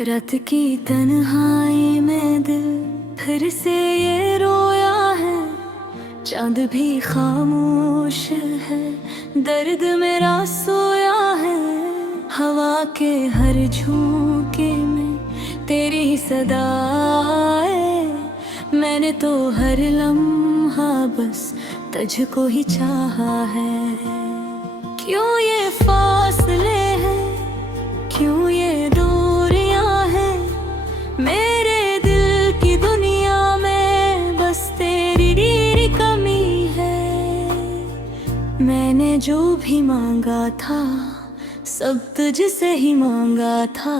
रात की तन्हाई में दिल फिर से ये रोया है। चांद भी खामोश है, दर्द मेरा सोया है। हवा के हर झोंके में तेरी ही सदा है। मैंने तो हर लम्हा बस तुझको ही चाहा है। क्यों ये फासले हैं, क्यों ये दूरियां हैं। मेरे दिल की दुनिया में बस तेरी कमी है। मैंने जो भी मांगा था सब तुझसे ही मांगा था।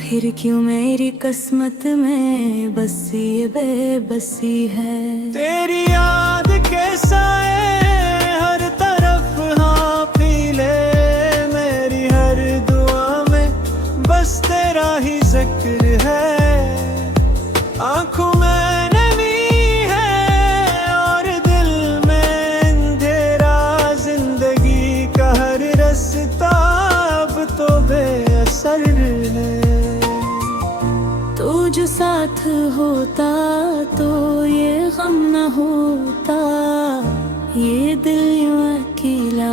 फिर क्यों मेरी किस्मत में बस ये बेबसी है। तेरी याद के साए हर तरफ हाँ फीले। मेरी हर दुआ में बस तेरा ही जिक्र है। आंखों में नमी है और दिल में अंधेरा। जिंदगी का हर रास्ता अब तो बेअसर है। तू जो साथ होता तो ये गम न होता। ये दिल यूं अकेला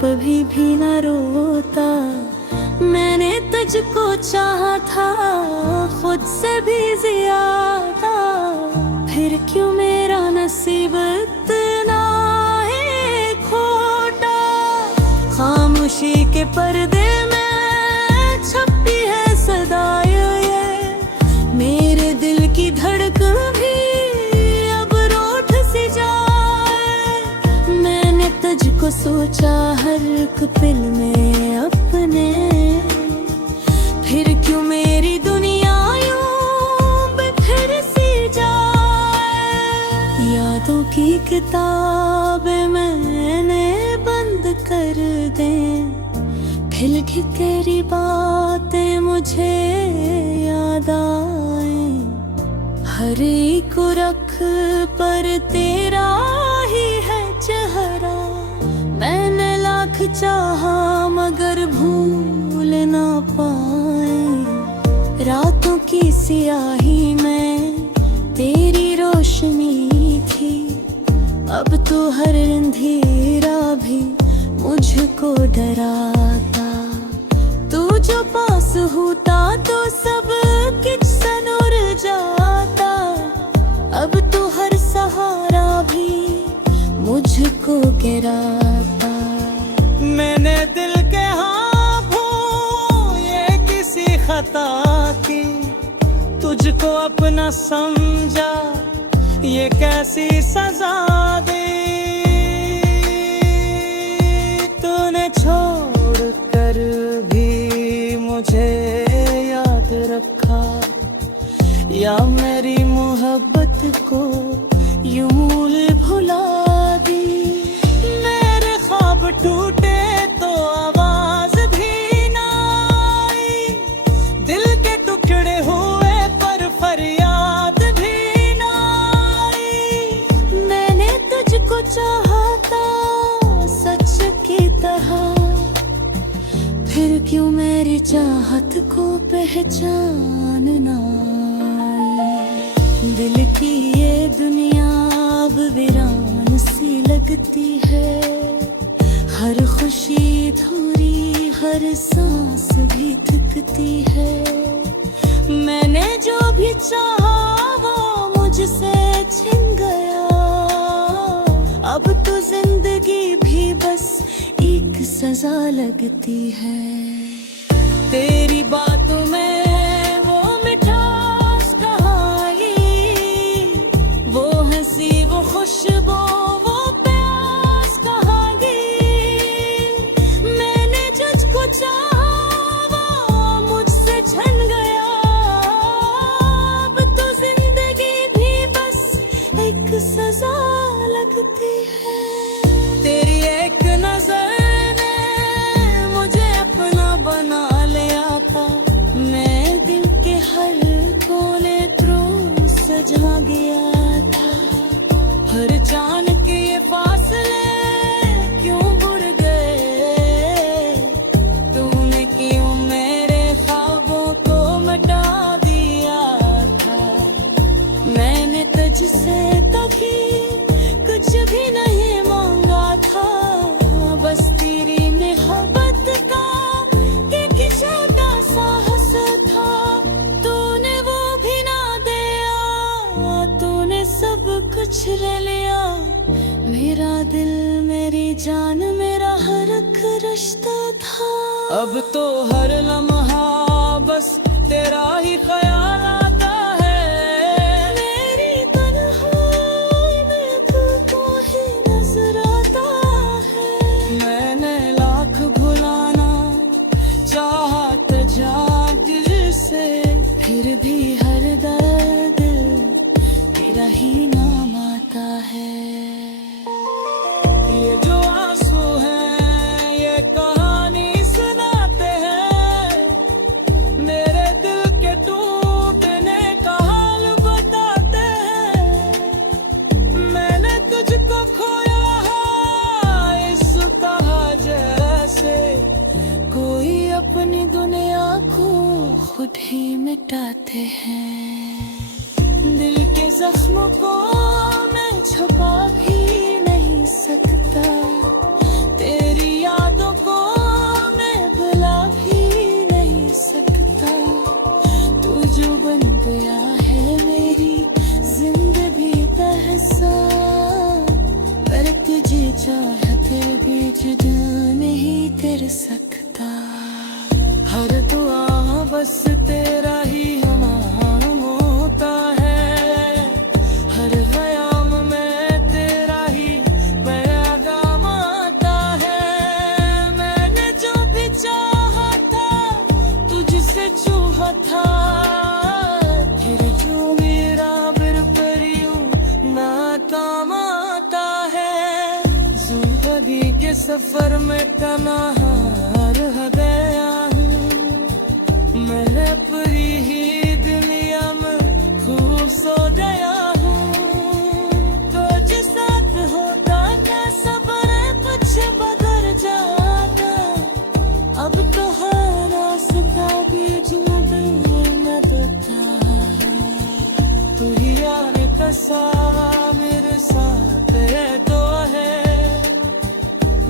कभी भी न रोता। मैंने तुझको चाहा था खुद से भी ज्यादा। फिर क्यों मेरा नसीब इतना है खोटा। खामोशी के पर्दे में छपी है सदा ये। मेरे दिल की धड़कन भी अब रूठ सी जाए। मैंने तुझको सोचा हर एक पल में अपने। फिर क्यों मेरी दुनिया यूं बिखर सी जाए। यादों की किताबें मैंने बंद कर दें। फिर भी तेरी बातें मुझे याद आए। हर एक रख पर तेरा ही है चेहरा। मैंने लाख चाहा मगर भूल ना पाए। रातों की सियाही में तेरी रोशनी थी। अब तो हर अंधेरा भी मुझको डराता। तू जो पास होता तो सब कुछ सनूर जाता। अब तो हर सहारा भी मुझको गिराता। मैंने दिल के हाँफों ये किसी खता की। तुझको अपना समझा ये कैसी सजा दी। तूने छोड़ कर भी मुझे याद रखा। या मेरी मोहब्बत को यूं मूल भुला दी। मेरे ख्वाब टूटे तो आवाज भी ना आई। दिल के टुकड़े हुए पर फरियाद भी ना आई। मैंने तुझको चाहा था सच की तरह। फिर क्यों मेरी चाहत को पहचान ना आई। दिल की ये दुनिया अब वीरान सी लगती है। हर खुशी थोड़ी हर सांस भी थकती है। मैंने जो भी चाहा वो मुझसे छिन गया। अब तो जिंदगी भी बस एक सजा लगती है। तेरी बातों में वो मिठास कहाँ गई। वो हंसी वो खुशबू वो प्यास कहाँ गई। मैंने तुझको चाहा वो मुझसे छन गया। अब तो जिंदगी भी बस एक सजा लगती है। तेरी एक नजर ने मुझे अपना बना लिया था। मैं दिल के हर कोने त्रू सजा गया था। हर जान के ये फासले क्यों बुर गए। तूने क्यों मेरे ख्वाबों थी, कुछ भी नहीं मांगा था, बस तेरी मोहब्बत का एक छोटा सा हसर था। तूने वो भी ना दिया, तूने सब कुछ ले लिया। मेरा दिल, मेरी जान, मेरा हर एक रिश्ता था। अब तो हर लम्हा बस तेरा ही ख्याल आता है। मेरी तन्हाई में तू ही नजर आता है। मैंने लाख भुलाना चाहा तुझा दिल से, फिर भी हर दर्द तेरा ही नाम आता है। ये जो आंसू हैं ये कहानी सुनाते हैं, मेरे दिल के टूटने का हाल बताते हैं। मैंने तुझको खोया है इस तरह जैसे कोई अपनी दुनिया को खुद ही मिटाते हैं। दिल के जख्म को मैं छुपा भी नहीं सकता, तेरी यादों को मैं भुला भी नहीं सकता। तू जो बन गया है मेरी जिंदगी का हिस्सा, पर तुझे चाहते भी जुदा नहीं कर सकता। हर दुआ बस तेरा ही नाम होता है, हर ख़याम में तेरा ही पैगाम आता है। मैंने जो भी चाहा था तुझसे चूहा था, फिर जो मेरा बिर पर यूं नाकाम आता है। ज़िंदगी के सफर में तन्हा रह गया हूँ, मैं अपनी ही दुनिया में खूब सो गया हूँ। कुछ साथ होता था सबर कुछ बदल जाता, अब तो हर रास्ता बीच में लगता। तू ही आने कसा मेरे साथ है तो है,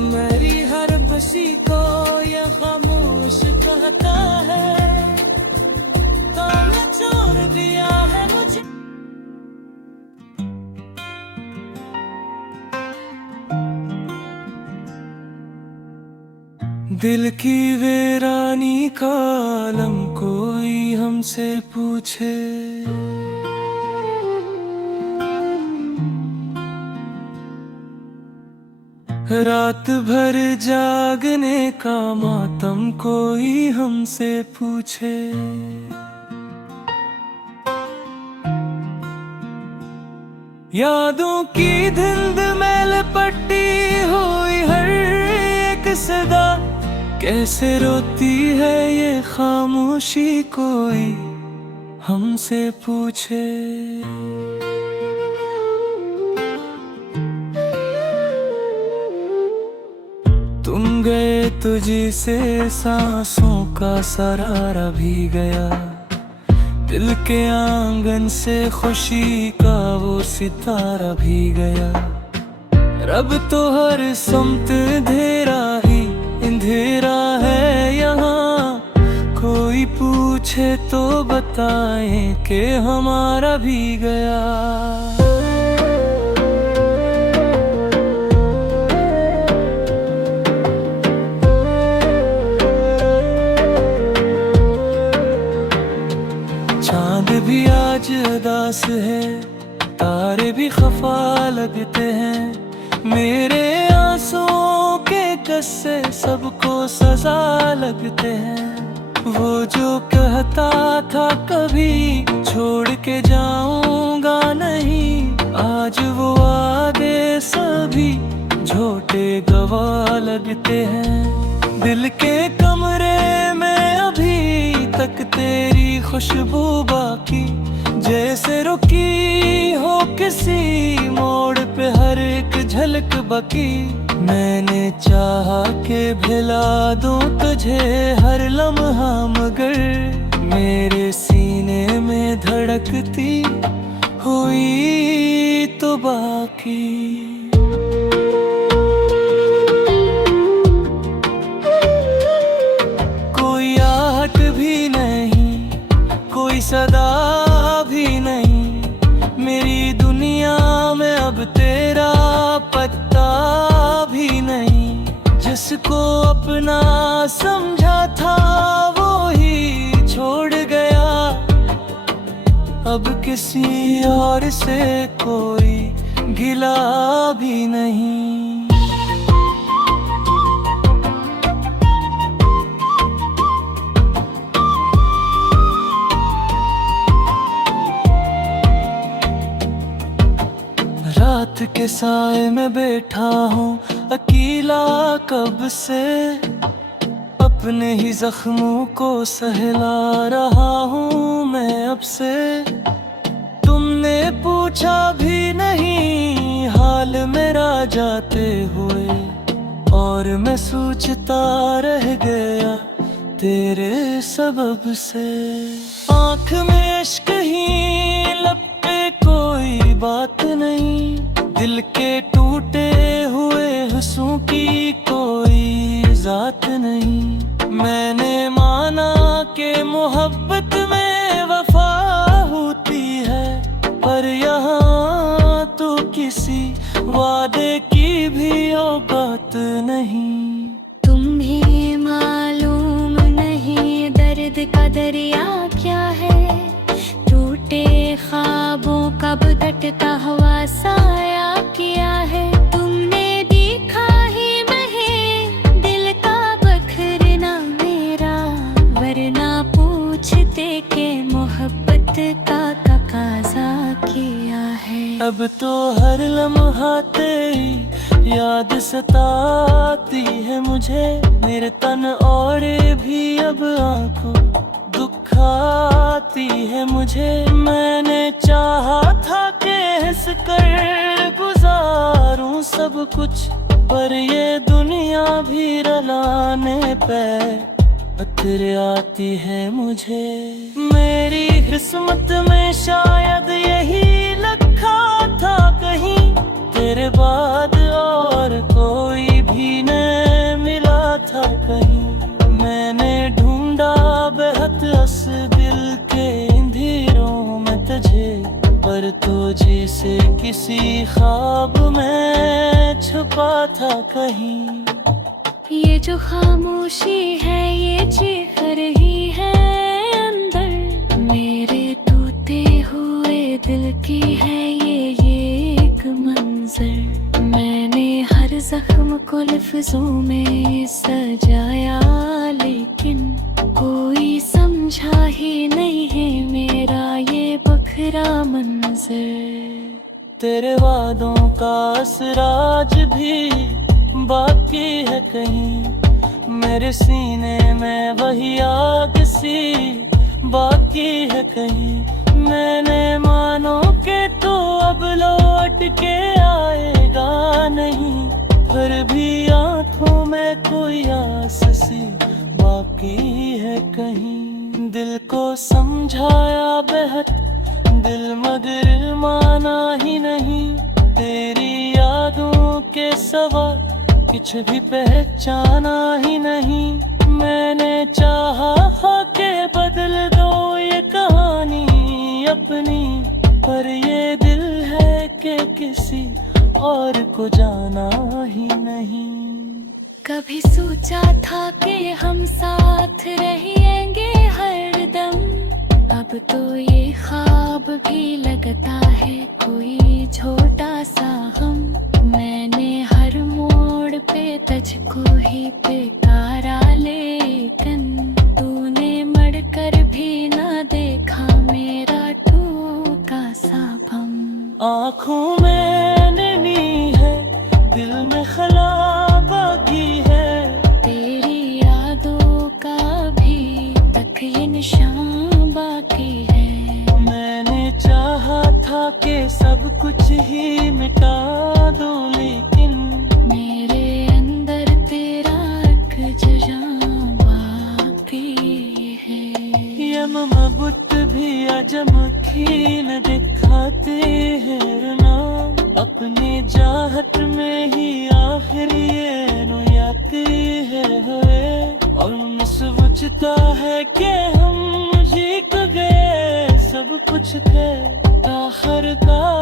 मेरी हर बसी को ये खामोश कहता है। तूने छोड़ दिया है मुझे, दिल की वीरानी का आलम कोई हमसे पूछे। रात भर जागने का मातम कोई हमसे पूछे। यादों की धुंध में लिपटी हुई हर एक सदा, कैसे रोती है ये खामोशी कोई हमसे पूछे। तुम गए तुझी से सांसों का सरारा भी गया, दिल के आंगन से खुशी का वो सितारा भी गया। रब तो हर समत अंधेरा ही अंधेरा है यहाँ, कोई पूछे तो बताएं कि हमारा भी गया। चांद भी आज उदास है, तारे भी खफा लगते हैं, मेरे आंसुओं के किस्से सबको सजा लगते हैं। वो जो कहता था कभी छोड़ के जाऊंगा नहीं, आज वो वादे सभी झूठे गवाह लगते हैं। दिल के कमरे में अभी तक तेरी खुशबू बाकी, जैसे रुकी हो किसी मोड़ पे हर एक झलक बकी। मैंने चाहा के भिला दूं तुझे हर लम्हा, मगर मेरे सीने में धड़कती हुई तो बाकी। कोई आहट भी नहीं, कोई सदा भी नहीं, मेरी दुनिया में अब तेरा पत्ता भी नहीं। जिसको अपना समझा था वो ही छोड़ गया, अब किसी और से कोई गिला भी नहीं। रात के साए में बैठा हूँ अकेला कब से, अपने ही जख्मों को सहला रहा हूँ मैं अब से। तुमने पूछा भी नहीं हाल मेरा जाते हुए, और मैं सोचता रह गया तेरे सबब से। आँख में इश्क ही, लब पे कोई बात नहीं, दिल के टूटे हुए हुस्सों की कोई जात नहीं। मैंने माना कि मोहब्बत में वफा होती है, पर यहाँ तो किसी वादे की भी औकात नहीं। तुम्हें मालूम नहीं दर्द का दरिया क्या है, टूटे ख्वाबों का बदटता हुआ साया किया है। तुमने देखा ही नहीं दिल का बखरना मेरा, वरना पूछते के मोहब्बत का तकाजा किया है। अब तो हर लम्हा तेरी याद सताती है मुझे, मेरे तन और भी अब आंखों दुखाती है मुझे। मैंने चाहा था कि हंस कर गुजारूं सब कुछ, पर ये दुनिया भी रुलाने पे पत्थर आती है मुझे। मेरी किस्मत में शायद यही लिखा था कहीं, तेरे बाद और कोई भी न मिला था कहीं। मैंने ढूंढा बेहद अस दिल के अंधेरों में तुझे, पर तो जैसे किसी ख्वाब में छुपा था कहीं। ये जो खामोशी है ये चीख रही है अंदर, मेरे टूटे हुए दिल की है ये एक मंजर। मैंने हर जख्म को लफ्जों में सजाया, लेकिन कोई समझा ही नहीं है मेरा ये बखरा मंजर। तेरे वादों का असराज भी बाकी है कहीं, मेरे सीने में वही आग सी बाकी है कहीं। मैंने मानो के तो अब लौट के आएगा नहीं, पर भी आंखों में कोई आस सी बाकी है कहीं। दिल को समझाया बेहद दिल मगर माना ही नहीं, तेरी यादों के सवा कुछ भी पहचाना ही नहीं। मैंने चाहा कि बदल दो ये कहानी अपनी, पर ये दिल है कि किसी और को जाना ही नहीं। कभी सोचा था कि हम साथ रहेंगे हरदम, अब तो ये ख्वाब भी लगता है कोई छोटा सा हम। मैंने हर मोड़ पे तुझको ही पुकारा, लेकिन तूने मड़कर भी ना देखा मेरा टूटा सा भम। आँखों में नमी है, दिल में खला बागी है, तेरी यादों का भी तक ये निशान बाकी है। मैंने चाहा था कि सब कुछ ही मिटा दो, लेकिन मेरे अंदर तेरा एक जज़्बा बाकी है। यम बुत भी अजम खीन दिखाते सब कुछ थे आखिरकार